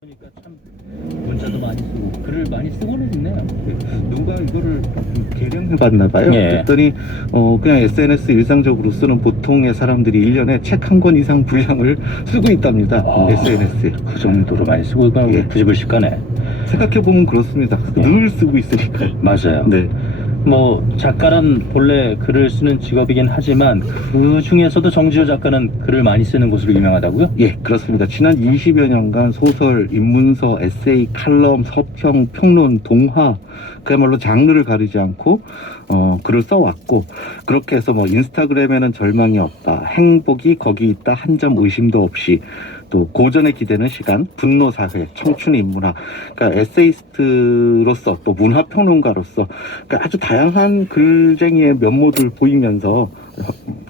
그러니까 참 문자도 많이 쓰고 글을 많이 쓰고는 있네요. 누가 이거를 좀 개량해봤나 봐요. 예. 그랬더니 어 그냥 SNS 일상적으로 쓰는 보통의 사람들이 1년에 책 한 권 이상 분량을 쓰고 있답니다. 아. SNS에. 그 정도로 많이 쓰고 있고 예. 부지불식하네. 생각해보면 그렇습니다. 예. 늘 쓰고 있으니까. 맞아요. 네. 뭐 작가란 본래 글을 쓰는 직업이긴 하지만 그 중에서도 정지호 작가는 글을 많이 쓰는 곳으로 유명하다고요? 예, 그렇습니다. 지난 20여 년간 소설, 인문서, 에세이, 칼럼, 서평, 평론, 동화, 그야말로 장르를 가리지 않고, 어, 글을 써왔고, 그렇게 해서 뭐, 인스타그램에는 절망이 없다, 행복이 거기 있다, 한 점 의심도 없이, 또, 고전에 기대는 시간, 분노 사회, 청춘의 인문화, 그러니까 에세이스트로서, 또 문화 평론가로서, 그러니까 아주 다양한 글쟁이의 면모를 보이면서,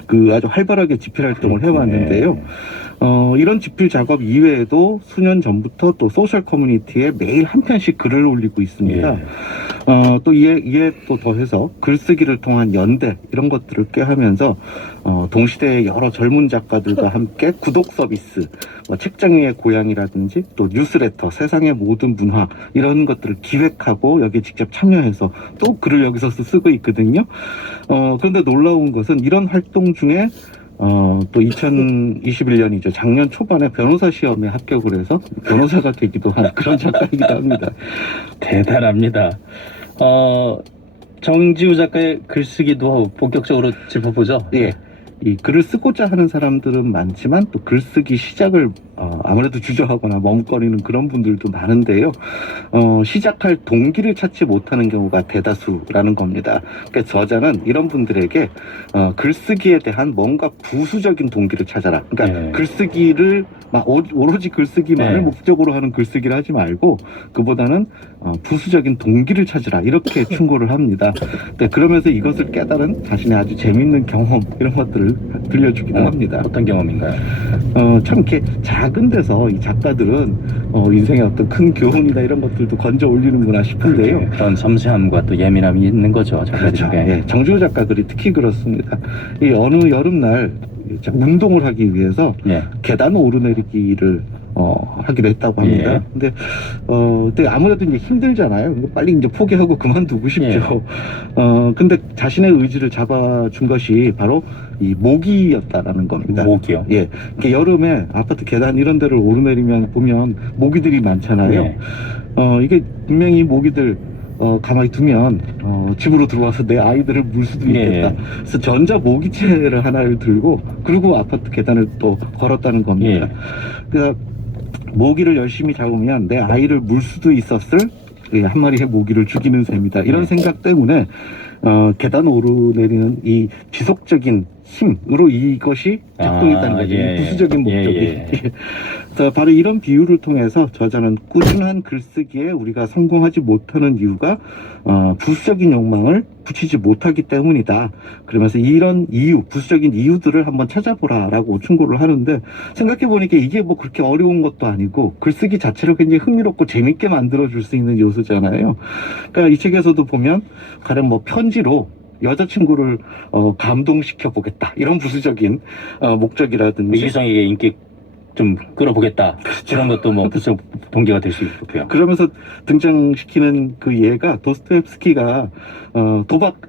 그 아주 활발하게 집필 활동을 해왔는데요. 네. 어, 이런 집필 작업 이외에도 수년 전부터 또 소셜 커뮤니티에 매일 한 편씩 글을 올리고 있습니다. 예. 어, 또 이에, 이에 또 더해서 글쓰기를 통한 연대 이런 것들을 꾀하면서 어, 동시대의 여러 젊은 작가들과 함께 구독 서비스, 뭐 책장 위의 고향이라든지 또 뉴스레터, 세상의 모든 문화 이런 것들을 기획하고 여기에 직접 참여해서 또 글을 여기서 쓰- 쓰고 있거든요. 어, 그런데 놀라운 것은 이런 활동 중에 어, 또 2021년이죠. 작년 초반에 변호사 시험에 합격을 해서 변호사가 되기도 한 그런 작가이기도 합니다. 대단합니다. 어, 정지호 작가의 글쓰기도 본격적으로 짚어보죠. 예. 이 글을 쓰고자 하는 사람들은 많지만 또 글쓰기 시작을 어, 아무래도 주저하거나 멈거리는 그런 분들도 많은데요. 어, 시작할 동기를 찾지 못하는 경우가 대다수라는 겁니다. 그러니까 저자는 이런 분들에게 어, 글쓰기에 대한 뭔가 부수적인 동기를 찾아라. 그러니까 예. 글쓰기를 막 오- 오로지 글쓰기만을 네. 목적으로 하는 글쓰기를 하지 말고 그보다는 어, 부수적인 동기를 찾으라 이렇게 충고를 합니다. 네, 그러면서 이것을 깨달은 자신의 아주 재밌는 경험 이런 것들을 들려주기도 어, 합니다. 어떤 경험인가요? 어, 참 이렇게 작은 데서 이 작가들은 어, 인생의 어떤 큰 교훈이나 이런 것들도 건져 올리는구나 싶은데요. 그런 섬세함과 또 예민함이 있는 거죠. 그렇죠. 작가들에게. 예, 정지호 작가 글이 특히 그렇습니다. 이 어느 여름날 이 운동을 하기 위해서 예. 계단 오르내리기를 어, 하기로 했다고 합니다. 예. 근데 어, 근데 아무래도 이제 힘들잖아요. 빨리 이제 포기하고 그만두고 싶죠. 예. 어, 근데 자신의 의지를 잡아준 것이 바로 이 모기였다라는 겁니다. 모기요. 예, 이렇게 여름에 아파트 계단 이런 데를 오르내리면 보면 모기들이 많잖아요. 예. 어, 이게 분명히 모기들 어, 가만히 두면 어, 집으로 들어와서 내 아이들을 물 수도 있겠다. 예. 그래서 전자 모기채를 하나를 들고 그리고 아파트 계단을 또 걸었다는 겁니다. 예. 그래서 모기를 열심히 잡으면 내 아이를 물 수도 있었을 예, 한 마리의 모기를 죽이는 셈이다. 이런 예. 생각 때문에 어, 계단 오르내리는 이 지속적인 힘으로 이것이 작동했다는 아, 거죠. 예, 이 부수적인 예, 목적이. 예. 그래서 바로 이런 비유를 통해서 저자는 꾸준한 글쓰기에 우리가 성공하지 못하는 이유가 어, 부수적인 욕망을 붙이지 못하기 때문이다. 그러면서 이런 이유, 부수적인 이유들을 한번 찾아보라라고 충고를 하는데 생각해 보니까 이게 뭐 그렇게 어려운 것도 아니고 글쓰기 자체를 굉장히 흥미롭고 재밌게 만들어 줄 수 있는 요소잖아요. 그러니까 이 책에서도 보면 가령 뭐 편지로 여자친구를 어, 감동시켜 보겠다 이런 부수적인 어, 목적이라든지 이기성에게 인기 좀 끌어보겠다. 그런 것도 뭐 부쩍 동기가 될 수 있고요. 그러면서 등장시키는 그 예가 도스토옙스키가 어, 도박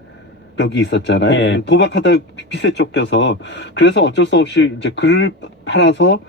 벽이 있었잖아요. 예. 도박하다 빚에 쫓겨서 그래서 어쩔 수 없이 이제 글을 팔아서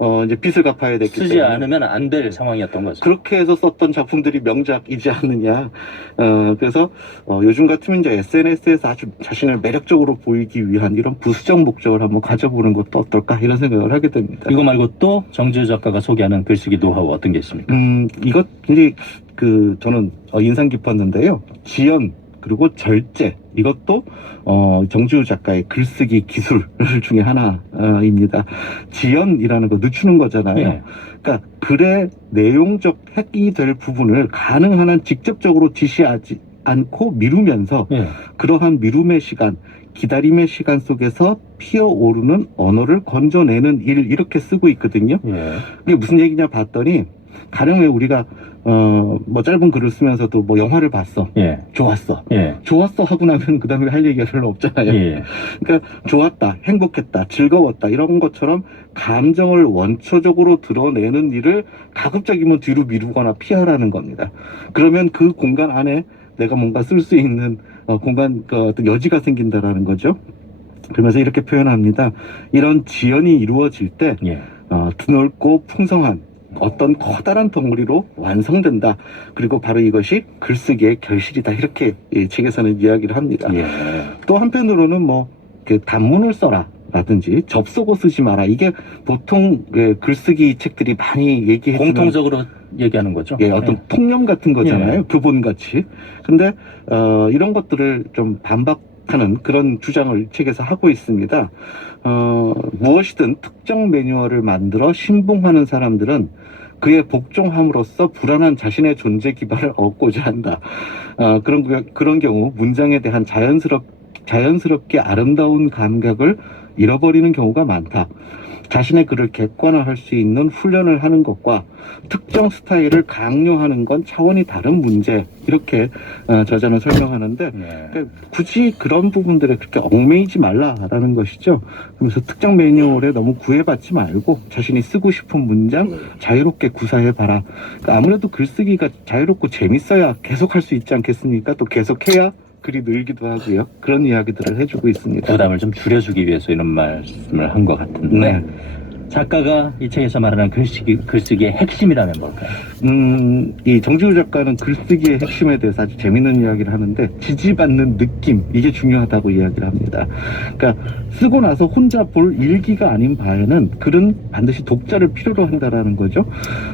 어, 이제 빚을 갚아야 됐기 쓰지 때문에 않으면 안 될 상황이었던 거죠. 그렇게 해서 썼던 작품들이 명작이지 않느냐. 어, 그래서 어, 요즘 같으면 이제 SNS에서 아주 자신을 매력적으로 보이기 위한 이런 부수적 목적을 한번 가져보는 것도 어떨까 이런 생각을 하게 됩니다. 이거 말고 또 정지우 작가가 소개하는 글쓰기 노하우 어떤 게 있습니까? 음, 이것 굉장히 그 저는 어, 인상 깊었는데요. 지연 그리고 절제 이것도 어, 정지우 작가의 글쓰기 기술 중에 하나입니다. 지연이라는 거 늦추는 거잖아요. 예. 그러니까 글의 내용적 핵이 될 부분을 가능한 한 직접적으로 지시하지 않고 미루면서 예. 그러한 미룸의 시간, 기다림의 시간 속에서 피어오르는 언어를 건져내는 일 이렇게 쓰고 있거든요. 예. 이게 무슨 얘기냐 봤더니 가령 왜 우리가 어 뭐 짧은 글을 쓰면서도 뭐 영화를 봤어 예, 좋았어 예, 좋았어 하고 나면 그 다음에 할 얘기가 별로 없잖아요. 예. 그러니까 좋았다, 행복했다, 즐거웠다 이런 것처럼 감정을 원초적으로 드러내는 일을 가급적이면 뒤로 미루거나 피하라는 겁니다. 그러면 그 공간 안에 내가 뭔가 쓸 수 있는 어, 공간 그 어떤 여지가 생긴다라는 거죠. 그러면서 이렇게 표현합니다. 이런 지연이 이루어질 때 예. 어, 드넓고 풍성한 어떤 커다란 덩어리로 완성된다. 그리고 바로 이것이 글쓰기의 결실이다. 이렇게 이 책에서는 이야기를 합니다. 예. 또 한편으로는 뭐, 그 단문을 써라. 라든지 접속어 쓰지 마라. 이게 보통 그 글쓰기 책들이 많이 얘기해 공통적으로 얘기하는 거죠. 예, 어떤 통념 같은 거잖아요. 교본 같이. 근데 어, 이런 것들을 좀 반박 하는 그런 주장을 이 책에서 하고 있습니다. 어, 무엇이든 특정 매뉴얼을 만들어 신봉하는 사람들은 그에 복종함으로써 불안한 자신의 존재 기반을 얻고자 한다. 어, 그런 그- 그런 경우 문장에 대한 자연스럽 자연스럽게 아름다운 감각을 잃어버리는 경우가 많다. 자신의 글을 객관화할 수 있는 훈련을 하는 것과 특정 스타일을 강요하는 건 차원이 다른 문제 이렇게 어, 저자는 설명하는데 예. 그러니까 굳이 그런 부분들에 그렇게 얽매이지 말라라는 것이죠. 그래서 특정 매뉴얼에 너무 구애받지 말고 자신이 쓰고 싶은 문장 자유롭게 구사해 봐라. 그러니까 아무래도 글쓰기가 자유롭고 재밌어야 계속 할 수 있지 않겠습니까? 또 계속해야 글이 늘기도 하고요. 그런 이야기들을 해주고 있습니다. 부담을 좀 줄여주기 위해서 이런 말씀을 한 것 같은데 네. 작가가 이 책에서 말하는 글쓰기, 글쓰기의 핵심이라면 뭘까요? 음, 이 정지우 작가는 글쓰기의 핵심에 대해서 아주 재밌는 이야기를 하는데 지지받는 느낌 이게 중요하다고 이야기를 합니다. 그러니까 쓰고 나서 혼자 볼 일기가 아닌 바에는 글은 반드시 독자를 필요로 한다라는 거죠.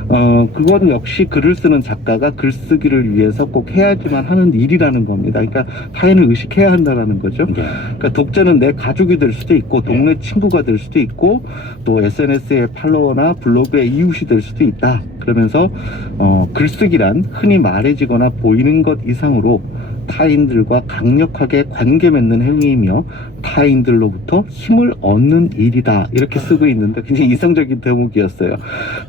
어, 그건 역시 글을 쓰는 작가가 글쓰기를 위해서 꼭 해야지만 하는 일이라는 겁니다. 그러니까 타인을 의식해야 한다라는 거죠. 예. 그러니까 독자는 내 가족이 될 수도 있고 동네 친구가 될 수도 있고 또 SNS 의 팔로워나 블로그의 이웃이 될 수도 있다. 그러면서 어, 글쓰기란 흔히 말해지거나 보이는 것 이상으로 타인들과 강력하게 관계 맺는 행위이며 타인들로부터 힘을 얻는 일이다 이렇게 쓰고 있는데 굉장히 이상적인 대목이었어요.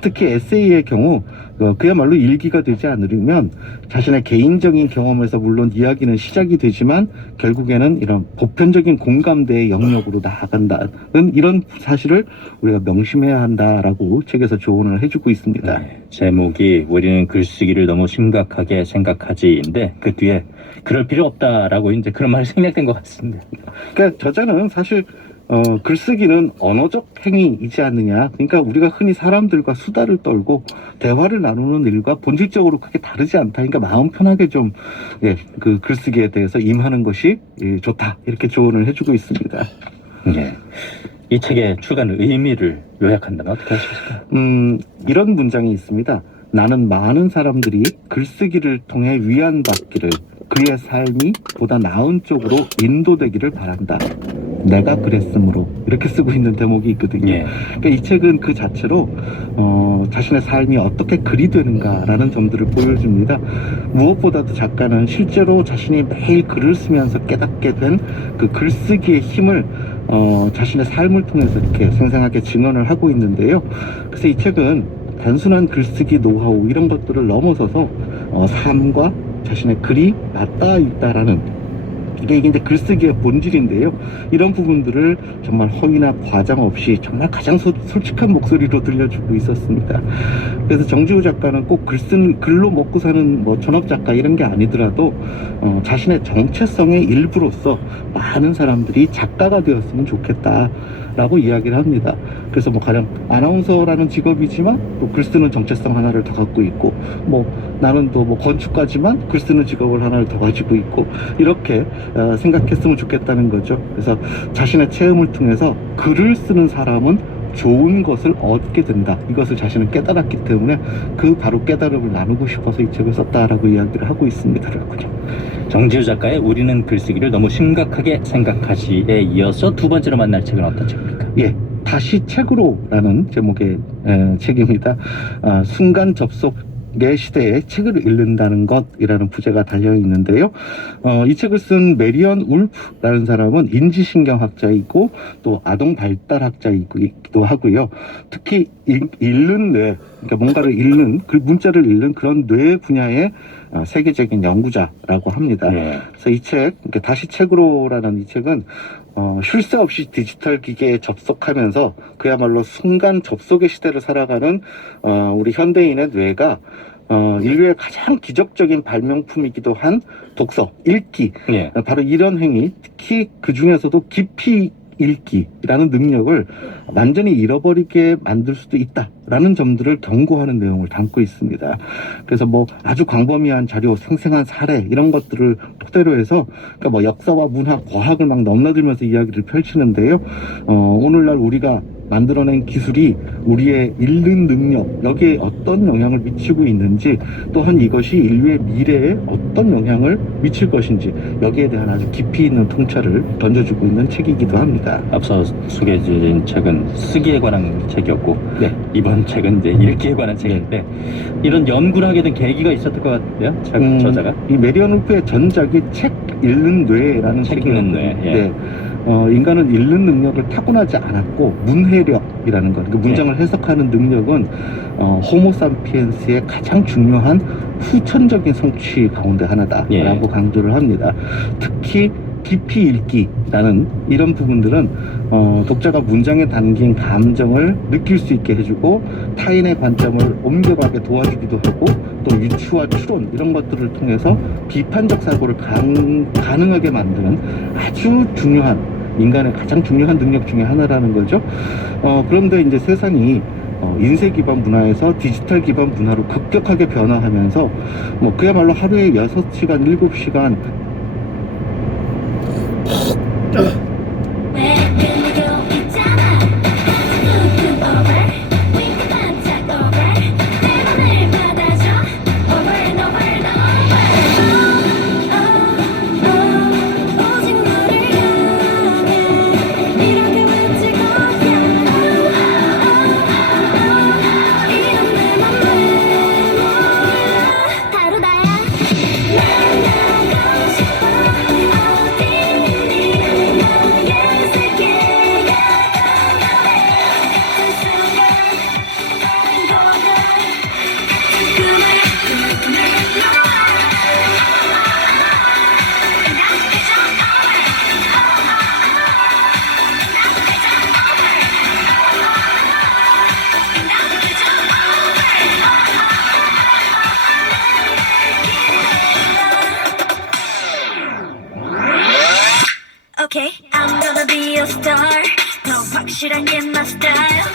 특히 에세이의 경우 어, 그야말로 일기가 되지 않으려면 자신의 개인적인 경험에서 물론 이야기는 시작이 되지만 결국에는 이런 보편적인 공감대의 영역으로 나아간다는 이런 사실을 우리가 명심해야 한다라고 책에서 조언을 해주고 있습니다. 네. 제목이 우리는 글쓰기를 너무 심각하게 생각하지인데 그 뒤에 그럴 필요 없다라고 이제 그런 말이 생략된 것 같습니다. 그러니까 저자는 사실 어, 글쓰기는 언어적 행위이지 않느냐. 그러니까 우리가 흔히 사람들과 수다를 떨고 대화를 나누는 일과 본질적으로 크게 다르지 않다. 그러니까 마음 편하게 좀, 예, 그 글쓰기에 대해서 임하는 것이 예, 좋다. 이렇게 조언을 해주고 있습니다. 예. 이 책의 출간 의미를 요약한다면 어떻게 하시겠어요? 음, 이런 문장이 있습니다. 나는 많은 사람들이 글쓰기를 통해 위안받기를 그의 삶이 보다 나은 쪽으로 인도되기를 바란다. 내가 그랬으므로 이렇게 쓰고 있는 대목이 있거든요. 예. 그러니까 이 책은 그 자체로 어, 자신의 삶이 어떻게 글이 되는가라는 점들을 보여줍니다. 무엇보다도 작가는 실제로 자신이 매일 글을 쓰면서 깨닫게 된 그 글쓰기의 힘을 어, 자신의 삶을 통해서 이렇게 생생하게 증언을 하고 있는데요. 그래서 이 책은 단순한 글쓰기 노하우 이런 것들을 넘어서서 어, 삶과 자신의 글이 맞닿아 있다라는 이게 이제 글쓰기의 본질인데요. 이런 부분들을 정말 허위나 과장 없이 정말 가장 소- 솔직한 목소리로 들려주고 있었습니다. 그래서 정지우 작가는 꼭글 쓰는 글로 먹고 사는 뭐 전업 작가 이런 게 아니더라도 어, 자신의 정체성의 일부로서 많은 사람들이 작가가 되었으면 좋겠다라고 이야기를 합니다. 그래서 뭐 가령 아나운서라는 직업이지만 또 글 쓰는 정체성 하나를 더 갖고 있고 뭐 나는 또 뭐 건축가지만 글 쓰는 직업을 하나를 더 가지고 있고 이렇게 어, 생각했으면 좋겠다는 거죠. 그래서 자신의 체험을 통해서 글을 쓰는 사람은 좋은 것을 얻게 된다. 이것을 자신은 깨달았기 때문에 그 바로 깨달음을 나누고 싶어서 이 책을 썼다라고 이야기를 하고 있습니다. 그렇군요. 정지우 작가의 우리는 글쓰기를 너무 심각하게 생각하지에 이어서 두 번째로 만날 책은 어떤 책입니까? 예. 다시 책으로라는 제목의 에, 책입니다. 아, 순간 접속 속의 시대에 책을 읽는다는 것이라는 부제가 달려 있는데요. 어, 이 책을 쓴 메리언 울프라는 사람은 인지신경학자이고 또 아동 발달학자이기도 하고요. 특히 읽, 읽는 뇌, 그러니까 뭔가를 읽는 그 문자를 읽는 그런 뇌 분야의 어, 세계적인 연구자라고 합니다. 예. 그래서 이 책, 그러니까 다시 책으로라는 이 책은 어, 쉴 새 없이 디지털 기계에 접속하면서 그야말로 순간 접속의 시대를 살아가는 어, 우리 현대인의 뇌가 어, 인류의 가장 기적적인 발명품이기도 한 독서, 읽기, 예. 바로 이런 행위, 특히 그 중에서도 깊이 읽기라는 능력을 완전히 잃어버리게 만들 수도 있다 라는 점들을 경고하는 내용을 담고 있습니다. 그래서 뭐 아주 광범위한 자료, 생생한 사례 이런 것들을 토대로 해서 그러니까 뭐 역사와 문화, 과학을 막 넘나들면서 이야기를 펼치는데요. 어, 오늘날 우리가 만들어낸 기술이 우리의 읽는 능력 여기에 어떤 영향을 미치고 있는지 또한 이것이 인류의 미래에 어떤 영향을 미칠 것인지 여기에 대한 아주 깊이 있는 통찰을 던져주고 있는 책이기도 합니다. 앞서 소개해드린 책은 쓰기에 관한 책이었고 네. 이번 책은 이제 읽기에 관한 책인데 이런 연구를 하게 된 계기가 있었을 것 같아요. 저, 음, 저자가 이 메리언 울프의 전작이 책 읽는 뇌라는 책. 읽는 뇌, 예. 네. 어, 인간은 읽는 능력을 타고나지 않았고 문해력이라는 것, 그 문장을 해석하는 능력은 어, 호모사피엔스의 가장 중요한 후천적인 성취 가운데 하나다라고 예. 강조를 합니다. 특히 깊이 읽기라는 이런 부분들은 어, 독자가 문장에 담긴 감정을 느낄 수 있게 해주고 타인의 관점을 옮겨가게 도와주기도 하고 또 유추와 추론 이런 것들을 통해서 비판적 사고를 강, 가능하게 만드는 아주 중요한 인간의 가장 중요한 능력 중에 하나라는 거죠. 어, 그런데 이제 세상이 어, 인쇄 기반 문화에서 디지털 기반 문화로 급격하게 변화하면서 뭐 그야말로 하루에 6시간, 7시간 Pfft. shit, I get my style.